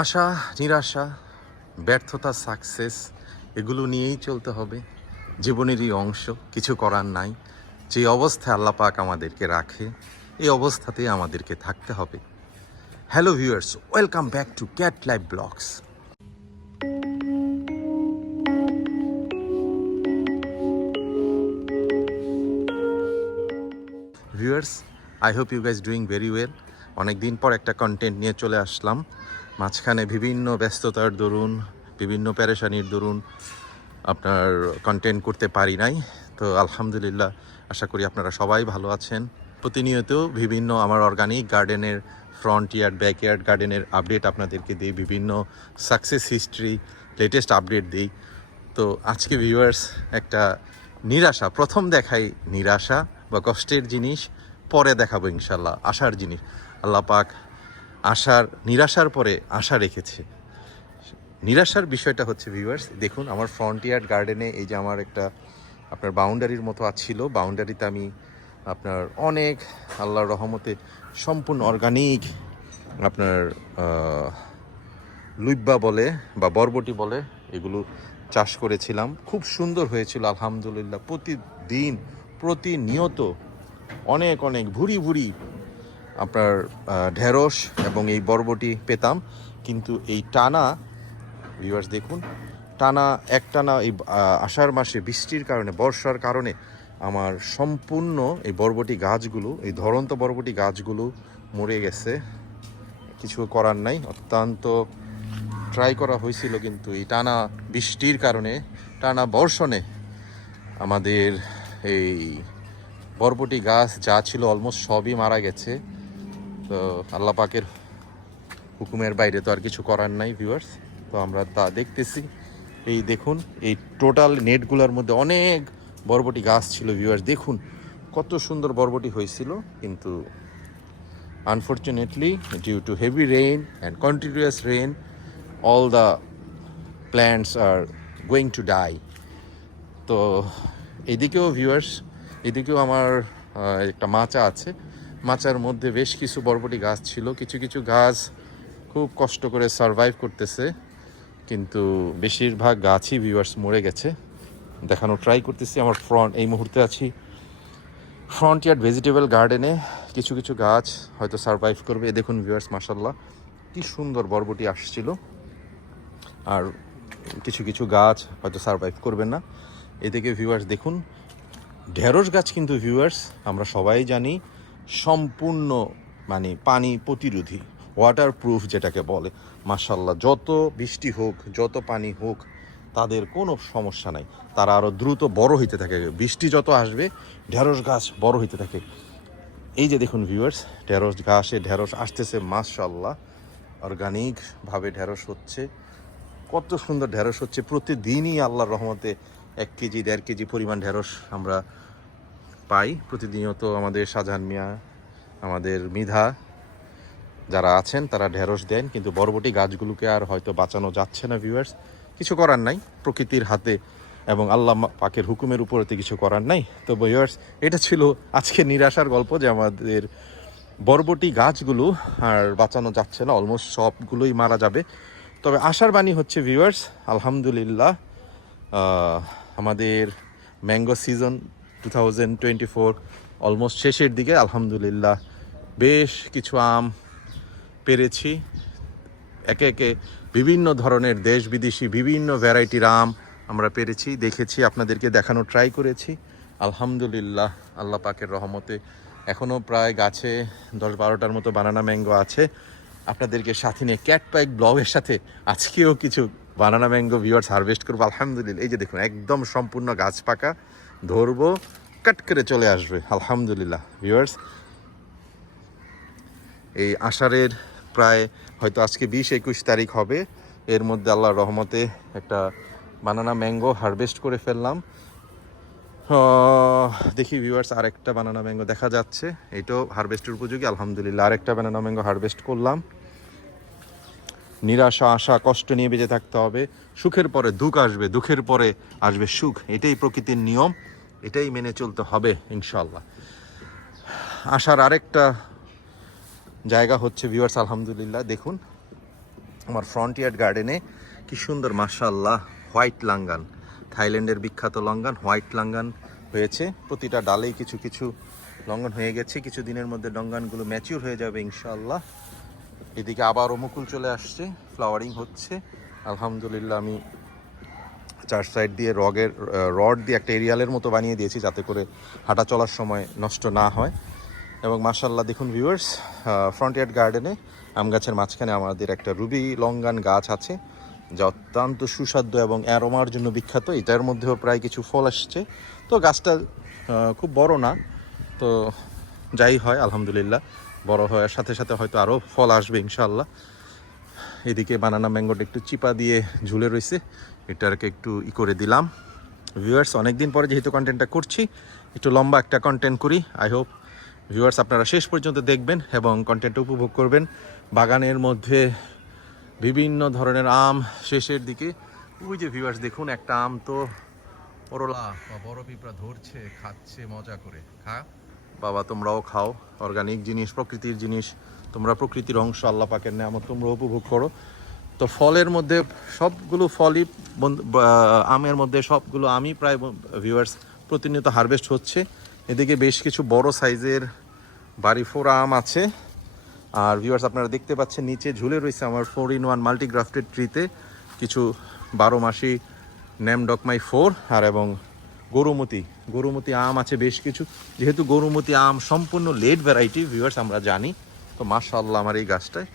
আশা, নিরাশা, ব্যর্থতা, সাকসেস এগুলো নিয়েই চলতে হবে। জীবনেরই অংশ, কিছু করার নাই। যে অবস্থায় আল্লাহ পাক আমাদেরকে রাখে, এই অবস্থাতেই আমাদেরকে থাকতে হবে। Hello viewers, welcome back to Cat Life Blogs. Viewers, I hope you guys doing very well. অনেক দিন পর একটা কন্টেন্ট নিয়ে চলে আসলাম। মাঝখানে বিভিন্ন ব্যস্ততার দরুন, বিভিন্ন পেরেশানির দরুন আপনার কন্টেন্ট করতে পারি নাই। তো আলহামদুলিল্লাহ, আশা করি আপনারা সবাই ভালো আছেন। প্রতিনিয়ত বিভিন্ন আমার অর্গানিক গার্ডেনের ফ্রন্ট ইয়ার্ড, ব্যাকয়ার্ড গার্ডেনের আপডেট আপনাদেরকে দিই, বিভিন্ন সাকসেস হিস্ট্রি, লেটেস্ট আপডেট দিই। তো আজকে ভিউয়ার্স একটা নিরাশা, প্রথম দেখাই নিরাশা বা কষ্টের জিনিস, পরে দেখাবো ইনশাল্লাহ আশার জিনিস। আল্লাহ পাক নিরাশার পরে আশা রেখেছে। নিরাশার বিষয়টা হচ্ছে ভিউয়ার্স, দেখুন আমার ফ্রন্ট ইয়ার্ড গার্ডেনে এই যে আমার একটা আপনার বাউন্ডারির মতো ছিল, বাউন্ডারিতে আমি আপনার অনেক আল্লাহর রহমতে সম্পূর্ণ অর্গানিক আপনার লুইব্বা বলে বা বরবটি বলে এগুলো চাষ করেছিলাম। খুব সুন্দর হয়েছিল আলহামদুলিল্লাহ। প্রতিনিয়ত অনেক অনেক ভুরি ভুরি আপনার ঢেঁড়স এবং এই বরবটি পেতাম। কিন্তু এই টানা ভিউয়ার্স দেখুন, একটানা এই আষাঢ় মাসে বৃষ্টির কারণে, বর্ষার কারণে আমার সম্পূর্ণ এই বরবটি গাছগুলো, এই ধরন্ত বরবটি গাছগুলো মরে গেছে। কিছু করার নাই, অত্যন্ত ট্রাই করা হয়েছিল, কিন্তু এই টানা বৃষ্টির কারণে, টানা বর্ষণে আমাদের এই বরবটি গাছ যা ছিল অলমোস্ট সবই মারা গেছে। তো আল্লাহ পাকের হুকুমের বাইরে তো আর কিছু করার নাই ভিউয়ার্স। তো আমরা তা দেখতেছি। এই দেখুন, এই টোটাল নেটগুলোর মধ্যে অনেক বরবটি গাছ ছিল ভিউয়ার্স। দেখুন কত সুন্দর বরবটি হয়েছিল, কিন্তু unfortunately due to heavy rain and continuous rain all the plants are going to die. তো এদিকেও ভিউয়ার্স, এদিকেও আমার একটা মাচা আছে। মাচার মধ্যে বেশ কিছু বরবটি গাছ ছিল। কিছু কিছু গাছ খুব কষ্ট করে সারভাইভ করতেছে, কিন্তু বেশিরভাগ গাছই ভিউয়ার্স মরে গেছে। দেখানো ট্রাই করতেছি। আমার এই মুহূর্তে আছি ফ্রন্ট ইয়ার্ড ভেজিটেবল গার্ডেনে। কিছু কিছু গাছ হয়তো সারভাইভ করবে। দেখুন ভিউয়ার্স, মাশাল্লাহ কি সুন্দর বরবটি আসছিল। আর কিছু কিছু গাছ হয়তো সারভাইভ করবে না। এদিকে ভিউয়ার্স দেখুন, ঢেঁড়স গাছ কিন্তু ভিউয়ার্স আমরা সবাই জানি সম্পূর্ণ মানে পানি প্রতিরোধী, ওয়াটার প্রুফ যেটাকে বলে। মাশাল্লাহ, যত বৃষ্টি হোক, যত পানি হোক, তাদের কোনো সমস্যা নাই। তারা আরও দ্রুত বড় হইতে থাকে। বৃষ্টি যত আসবে ঢেঁড়স গাছ বড় হইতে থাকে। এই যে দেখুন ভিউয়ার্স, ঢেঁড়স আসতেছে। মাশাল্লাহ, অর্গানিকভাবে ঢেঁড়স হচ্ছে। কত সুন্দর ঢেঁড়স হচ্ছে। প্রতিদিনই আল্লাহর রহমতে 1 কেজি 1.5 কেজি পরিমাণ ঢেঁড়স আমরা পাই প্রতিদিনত। আমাদের শাহজাহান মিয়া, আমাদের মিধা যারা আছেন তারা ঢেঁড়স দেন, কিন্তু বরবটি গাছগুলোকে আর হয়তো বাঁচানো যাচ্ছে না ভিউয়ার্স। কিছু করার নাই, প্রকৃতির হাতে এবং আল্লাহ পাকের হুকুমের উপরেতে কিছু করার নাই। তো ভিউয়ার্স, এটা ছিল আজকে নিরাশার গল্প যে আমাদের বরবটি গাছগুলো আর বাঁচানো যাচ্ছে না, অলমোস্ট সবগুলোই মারা যাবে। তবে আশার বাণী হচ্ছে ভিউয়ার্স, আলহামদুলিল্লাহ আমাদের ম্যাঙ্গো সিজন 2024 অলমোস্ট শেষের দিকে। আলহামদুলিল্লাহ বেশ কিছু আম পেরেছি। একে একে বিভিন্ন ধরনের দেশ বিদেশি বিভিন্ন ভ্যারাইটির আম আমরা পেরেছি, দেখেছি, আপনাদেরকে দেখানো ট্রাই করেছি। আলহামদুলিল্লাহ আল্লাহ পাকের রহমতে এখনও প্রায় গাছে 10-12টার মতো বানানা ম্যাঙ্গো আছে। আপনাদেরকে সাথে নিয়ে ক্যাট পাইক ব্লগের সাথে আজকেও কিছু বানানা ম্যাঙ্গো ভিউয়ার্স হারভেস্ট করবো আলহামদুলিল্লাহ। এই যে দেখুন, একদম সম্পূর্ণ গাছ পাকা, ধরবো, কাট করে চলে আসবে আলহামদুলিল্লাহ ভিউয়ার্স। এই আষাঢ়ের প্রায় হয়তো আজকে 20-21 তারিখ হবে, এর মধ্যে আল্লাহর রহমতে একটা বানানা ম্যাঙ্গো হারভেস্ট করে ফেললাম। দেখি ভিউয়ার্স, আরেকটা বানানা ম্যাঙ্গো দেখা যাচ্ছে, এটাও হারভেস্টের উপযোগী আলহামদুলিল্লাহ। আরেকটা বানানা ম্যাঙ্গো হারভেস্ট করলাম। নিরাশা, আশা, কষ্ট নিয়ে বেঁচে থাকতে হবে। সুখের পরে দুঃখ আসবে, দুঃখের পরে আসবে সুখ, এটাই প্রকৃতির নিয়ম, এটাই মেনে চলতে হবে ইনশাল্লাহ। আশার আরেকটা জায়গা হচ্ছে ভিউয়ার্স আলহামদুলিল্লাহ, দেখুন আমার ফ্রন্ট ইয়ার্ড গার্ডেনে কি সুন্দর মাশাআল্লাহ হোয়াইট লাঙ্গান, থাইল্যান্ডের বিখ্যাত লঙ্ঘন হোয়াইট লাঙ্গান হয়েছে। প্রতিটা ডালেই কিছু কিছু লঙ্ঘন হয়ে গেছে, কিছু দিনের মধ্যে লঙ্ঘনগুলো ম্যাচিউর হয়ে যাবে ইনশাআল্লাহ। এদিকে আবারও মুকুল চলে আসছে, ফ্লাওয়ারিং হচ্ছে আলহামদুলিল্লাহ। আমি চার সাইড দিয়ে রড দিয়ে একটা এরিয়ালের মতো বানিয়ে দিয়েছি যাতে করে হাঁটা চলার সময় নষ্ট না হয়। এবং মাশাআল্লাহ দেখুন ভিউয়ার্স, ফ্রন্ট ইয়ার্ড গার্ডেনে আম গাছের মাঝখানে আমাদের একটা রুবি লঙ্গান গাছ আছে যা অত্যন্ত সুস্বাদু এবং অ্যারোমার জন্য বিখ্যাত। এটার মধ্যেও প্রায় কিছু ফল আসছে। তো গাছটা খুব বড় না, তো যাই হয় আলহামদুলিল্লাহ, বড় হওয়ার সাথে সাথে হয়তো আরও ফল আসবে ইনশাআল্লাহ। এদিকে বানানা ম্যাঙ্গোটা একটু চিপা দিয়ে ঝুলে রয়েছে, এটাকে একটু করে দিলাম। ভিউয়ার্স, অনেকদিন পরে যেহেতু কন্টেন্টটা করছি, একটু লম্বা একটা কন্টেন্ট করি। আই হোপ ভিউয়ার্স আপনারা শেষ পর্যন্ত দেখবেন এবং কন্টেন্টটা উপভোগ করবেন। বাগানের মধ্যে বিভিন্ন ধরনের আম, শেষের দিকে ওই যে ভিউয়ার্স দেখুন একটা আম তো ওরলা বা বড় পিঁপড়া ধরছে, খাচ্ছে মজা করে। বাবা তোমরাও খাও, অর্গানিক জিনিস, প্রকৃতির জিনিস, তোমরা প্রকৃতির অংশ, আল্লাহ পাকের নেয়ামত তোমরা উপভোগ করো। তো ফলের মধ্যে সবগুলো ফলই আমের মধ্যে সবগুলো আমি প্রায় ভিউয়ার্স প্রতিনিয়ত হারভেস্ট হচ্ছে। এদিকে বেশ কিছু বড় সাইজের বাড়ি ফোড়া আম আছে। আর ভিউয়ার্স আপনারা দেখতে পাচ্ছেন নিচে ঝুলে রয়েছে আমার 4-in-1 মাল্টিগ্রাফটেড ট্রিতে কিছু 12 মাসি নেমডকমাই 4 আর এবং গরুমতি আম আছে বেশ কিছু। যেহেতু গরুমতি আম সম্পূর্ণ লেট ভ্যারাইটি ভিউয়ার্স আমরা জানি, তো মাশাআল্লাহ আমার এই গাছটায়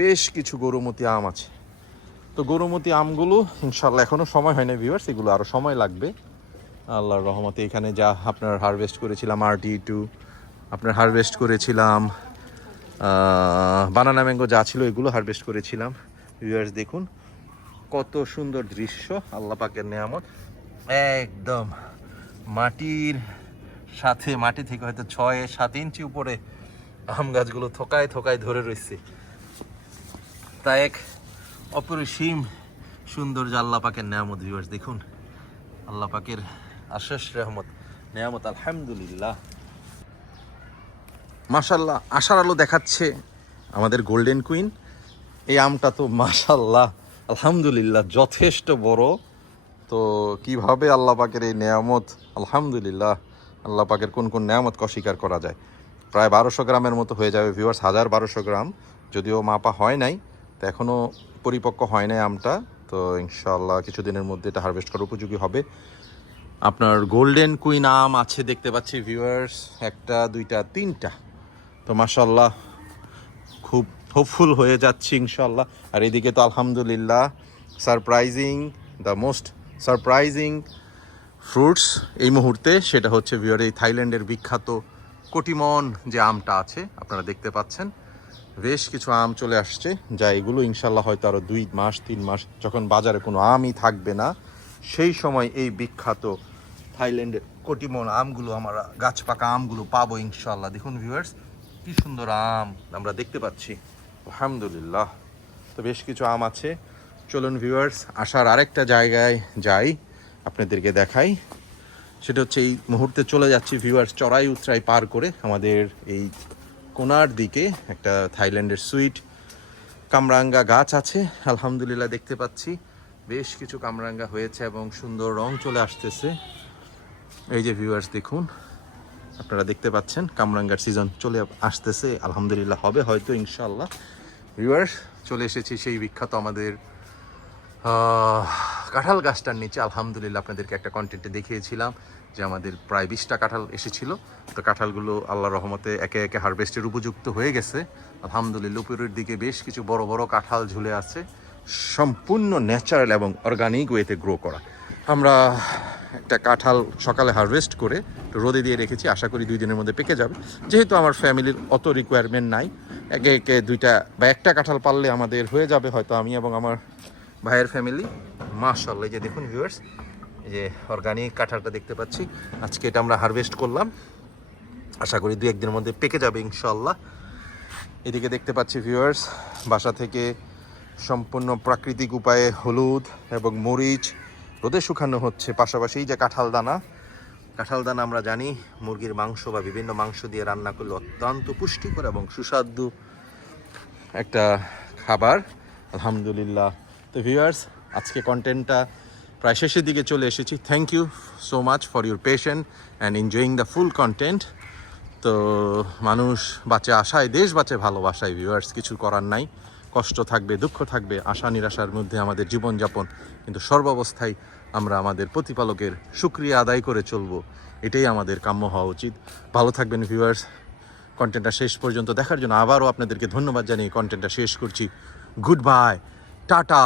বেশ কিছু গরুমতি আম আছে। তো গরুমতি আমগুলো ইনশাআল্লাহ এখনও সময় হয় না ভিউয়ার্স, এগুলো আরও সময় লাগবে আল্লাহর রহমতে। এখানে যা আপনার হারভেস্ট করেছিলাম RD2, আপনার হারভেস্ট করেছিলাম বানানা ম্যাঙ্গো, যা ছিল এগুলো হারভেস্ট করেছিলাম। ভিউয়ার্স দেখুন কত সুন্দর দৃশ্য, আল্লাহ পাকের নেয়ামত। একদম মাটির সাথে, মাটি থেকে হয়তো 6-7 ইঞ্চি উপরে আম গাছগুলো থোকায় থোকায় ধরে রয়েছে। তা এক অপরিসীম সুন্দর যে আল্লাহ পাকের নেয়ামত ভিউয়ার্স দেখুন, আল্লাহ পাকের আশেষ রহমত নেয়ামত আলহামদুলিল্লাহ। মাশাআল্লাহ আশার আলো দেখাচ্ছে আমাদের গোল্ডেন কুইন। এই আমটা তো মাশাআল্লাহ আলহামদুলিল্লাহ যথেষ্ট বড়। তো কিভাবে আল্লাহ পাকের এই নেয়ামত, আলহামদুলিল্লাহ আল্লাহ পাকের কোন কোন নেয়ামতকে অস্বীকার করা যায়। প্রায় 1200 গ্রামের মতো হয়ে যাবে ভিউয়ার্স, 1200 গ্রাম, যদিও মাপা হয় নাই, তো এখনও পরিপক্ক হয় নাই আমটা। তো ইনশাআল্লাহ কিছুদিনের মধ্যে এটা হারভেস্ট করার উপযোগী হবে। আপনার গোল্ডেন কুইন আম আছে দেখতে পাচ্ছি ভিউয়ার্স, 1, 2, 3টা। তো মাশাআল্লাহ খুব হোপফুল হয়ে যাচ্ছি ইনশাআল্লাহ। আর এদিকে তো আলহামদুলিল্লাহ surprising, the most surprising fruits এই মুহূর্তে, সেটা হচ্ছে ভিউয়ার এই থাইল্যান্ডের বিখ্যাত কোটিমন যে আমটা আছে আপনারা দেখতে পাচ্ছেন। বেশ কিছু আম চলে আসছে, যা এগুলো ইনশাল্লাহ হয়তো আরও 2-3 মাস যখন বাজারে কোনো আমই থাকবে না, সেই সময় এই বিখ্যাত থাইল্যান্ডের কোটিমন আমগুলো, আমরা গাছ পাকা আমগুলো পাবো ইনশাল্লাহ। দেখুন ভিউয়ার্স কি সুন্দর আম আমরা দেখতে পাচ্ছি আলহামদুলিল্লাহ। তো বেশ কিছু আম আছে, চলুন ভিউয়ার্স আসার আরেকটা জায়গায় যাই, আপনাদেরকে দেখাই। সেটা হচ্ছে এই মুহূর্তে চলে যাচ্ছি ভিউয়ার্স চড়াই উতরাই পার করে আমাদের এই কোনার দিকে একটা থাইল্যান্ডের সুইট কামরাঙ্গা গাছ আছে আলহামদুলিল্লাহ। দেখতে পাচ্ছি বেশ কিছু কামরাঙ্গা হয়েছে এবং সুন্দর রং চলে আসতেছে। এই যে ভিউয়ার্স দেখুন, আপনারা দেখতে পাচ্ছেন কামরাঙ্গার সিজন চলে আসতেছে আলহামদুলিল্লাহ, হবে হয়তো ইনশাআল্লাহ। ভিউয়ার্স চলে এসেছি সেই বিখ্যাত আমাদের কাঁঠাল গাছটার নিচে আলহামদুলিল্লাহ। আপনাদেরকে একটা কন্টেন্টে দেখিয়েছিলাম যে আমাদের প্রায় 20টা কাঁঠাল এসেছিল। তো কাঁঠালগুলো আল্লাহর রহমতে একে একে হারভেস্টের উপযুক্ত হয়ে গেছে আলহামদুলিল্লাহ। উপরের দিকে বেশ কিছু বড় বড় কাঁঠাল ঝুলে আছে, সম্পূর্ণ ন্যাচারাল এবং অর্গানিক ওয়েতে গ্রো করা। আমরা একটা কাঁঠাল সকালে হারভেস্ট করে রোদে দিয়ে রেখেছি, আশা করি 2 দিনের মধ্যে পেকে যাবে। যেহেতু আমার ফ্যামিলির অত রিকোয়ারমেন্ট নাই, একে একে 2টা বা 1টা কাঁঠাল পারলে আমাদের হয়ে যাবে হয়তো, আমি এবং আমার ভাইয়ের ফ্যামিলি। মাশাআল্লাহ এই যে দেখুন ভিউয়ার্স, এই যে অর্গানিক কাঁঠালটা দেখতে পাচ্ছি, আজকে এটা আমরা হারভেস্ট করলাম, আশা করি 2-1 দিনের মধ্যে পেকে যাবে ইনশাআল্লাহ। এদিকে দেখতে পাচ্ছি ভিউয়ার্স বাসা থেকে সম্পূর্ণ প্রাকৃতিক উপায়ে হলুদ এবং মরিচ রোদে শুকানো হচ্ছে। পাশাপাশি এই যে কাঁঠাল দানা আমরা জানি মুরগির মাংস বা বিভিন্ন মাংস দিয়ে রান্না করলে অত্যন্ত পুষ্টিকর এবং সুস্বাদু একটা খাবার। আলহামদুলিল্লাহ। তো ভিউয়ার্স, আজকে কন্টেন্টটা প্রায় শেষের দিকে চলে এসেছি। Thank you so much for your patient and enjoying the full content. তো মানুষ বাঁচে আশায়, দেশ বাঁচে ভালোবাসায়। ভিউয়ার্স, কিছু করার নাই, কষ্ট থাকবে, দুঃখ থাকবে, আশা নিরাশার মধ্যে আমাদের জীবনযাপন, কিন্তু সর্বাবস্থায় আমরা আমাদের প্রতিপালকের শুকরিয়া আদায় করে চলবো, এটাই আমাদের কাম্য হওয়া উচিত। ভালো থাকবেন ভিউয়ার্স। কন্টেন্টটা শেষ পর্যন্ত দেখার জন্য আবারও আপনাদেরকে ধন্যবাদ জানিয়ে কন্টেন্টটা শেষ করছি। Good bye, tata.